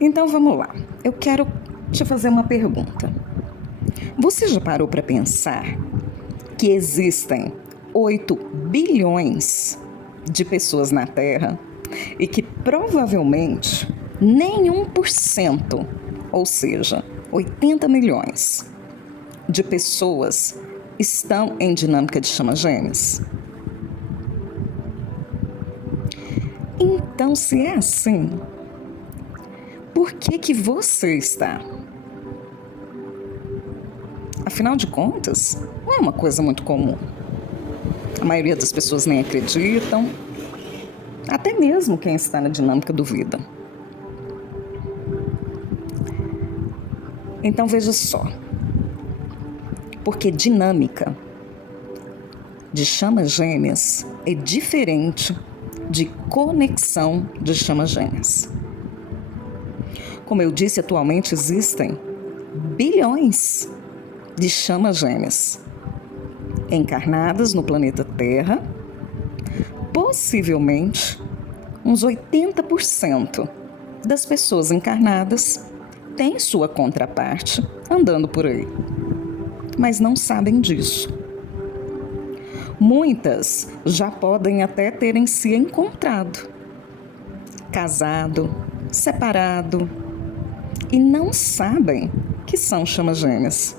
Então vamos lá. Eu quero te fazer uma pergunta. Você já parou para pensar que existem 8 bilhões de pessoas na Terra e que provavelmente nem 1%, ou seja, 80 milhões de pessoas estão em dinâmica de chamas gêmeas? Então, se é assim, por que você está? Afinal de contas, não é uma coisa muito comum. A maioria das pessoas nem acreditam, até mesmo quem está na dinâmica duvida. Então veja só, porque dinâmica de chamas gêmeas é diferente de conexão de chamas gêmeas. Como eu disse, atualmente existem bilhões de chamas gêmeas encarnadas no planeta Terra. Possivelmente, uns 80% das pessoas encarnadas têm sua contraparte andando por aí, mas não sabem disso. Muitas já podem até terem se encontrado, casado, separado, e não sabem que são chamas gêmeas.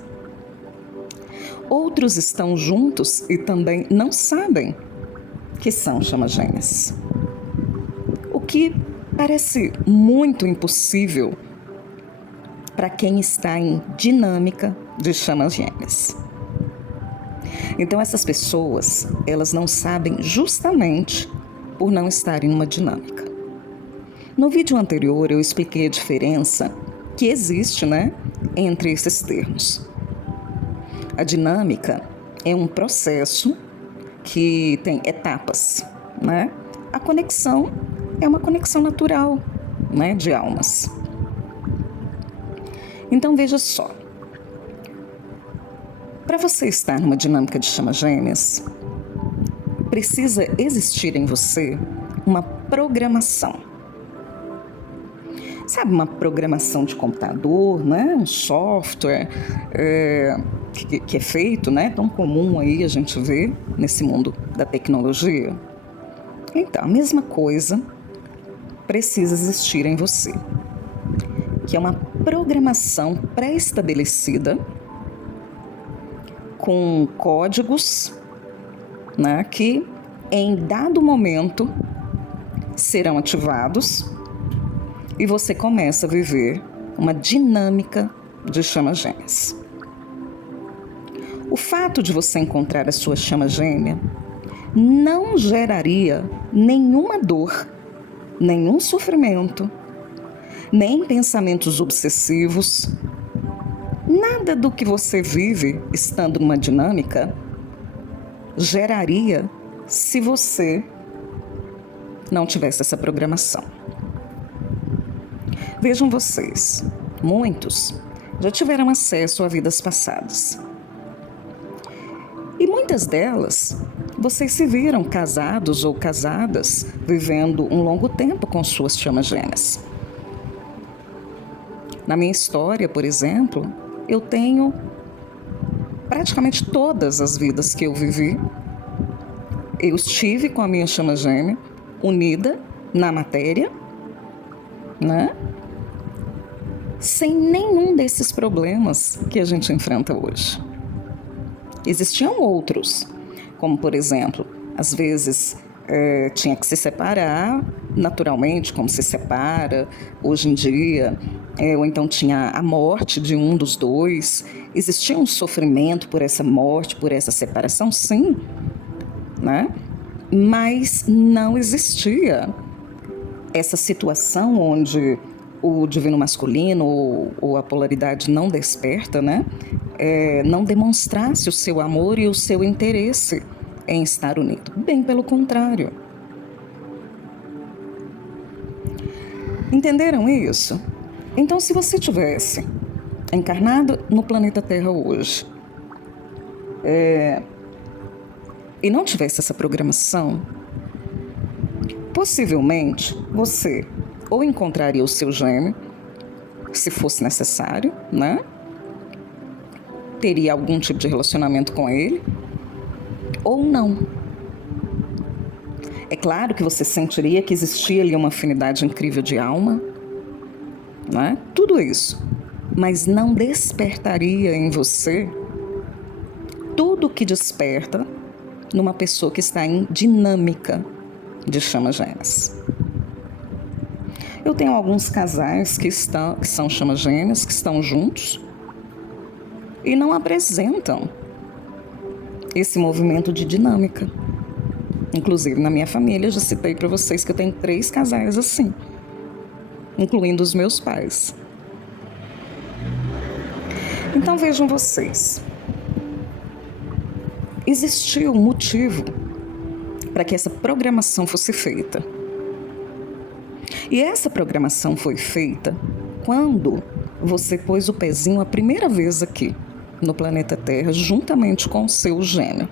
Outros estão juntos e também não sabem que são chamas gêmeas. O que parece muito impossível para quem está em dinâmica de chamas gêmeas. Então essas pessoas, elas não sabem justamente por não estarem numa dinâmica. No vídeo anterior eu expliquei a diferença que existe, entre esses termos. A dinâmica é um processo que tem etapas, A conexão é uma conexão natural, de almas. Então veja só, para você estar numa dinâmica de chamas gêmeas, precisa existir em você uma programação. Sabe, uma programação de computador, um software que é feito, tão comum aí a gente vê nesse mundo da tecnologia? Então, a mesma coisa precisa existir em você, que é uma programação pré-estabelecida com códigos, que em dado momento serão ativados e você começa a viver uma dinâmica de chamas gêmeas. O fato de você encontrar a sua chama gêmea não geraria nenhuma dor, nenhum sofrimento, nem pensamentos obsessivos. Nada do que você vive estando numa dinâmica geraria se você não tivesse essa programação. Vejam vocês, muitos já tiveram acesso a vidas passadas. E muitas delas, vocês se viram casados ou casadas, vivendo um longo tempo com suas chamas gêmeas. Na minha história, por exemplo, eu tenho praticamente todas as vidas que eu vivi. Eu estive com a minha chama gêmea unida na matéria, sem nenhum desses problemas que a gente enfrenta hoje. Existiam outros, como por exemplo, às vezes tinha que se separar naturalmente, como se separa hoje em dia, ou então tinha a morte de um dos dois. Existia um sofrimento por essa morte, por essa separação, sim, mas não existia essa situação onde o divino masculino ou a polaridade não desperta, não demonstrasse o seu amor e o seu interesse em estar unido. Bem pelo contrário. Entenderam isso? Então, se você tivesse encarnado no planeta Terra hoje e não tivesse essa programação, possivelmente você ou encontraria o seu gêmeo se fosse necessário, né? Teria algum tipo de relacionamento com ele ou não. É claro que você sentiria que existia ali uma afinidade incrível de alma, né? Tudo isso, mas não despertaria em você tudo o que desperta numa pessoa que está em dinâmica de chama gêmeas. Eu tenho alguns casais que são chama gêmeas, que estão juntos e não apresentam esse movimento de dinâmica. Inclusive, na minha família, eu já citei para vocês que eu tenho 3 casais assim, incluindo os meus pais. Então, vejam vocês. Existiu um motivo para que essa programação fosse feita. E essa programação foi feita quando você pôs o pezinho a primeira vez aqui no planeta Terra, juntamente com o seu gêmeo.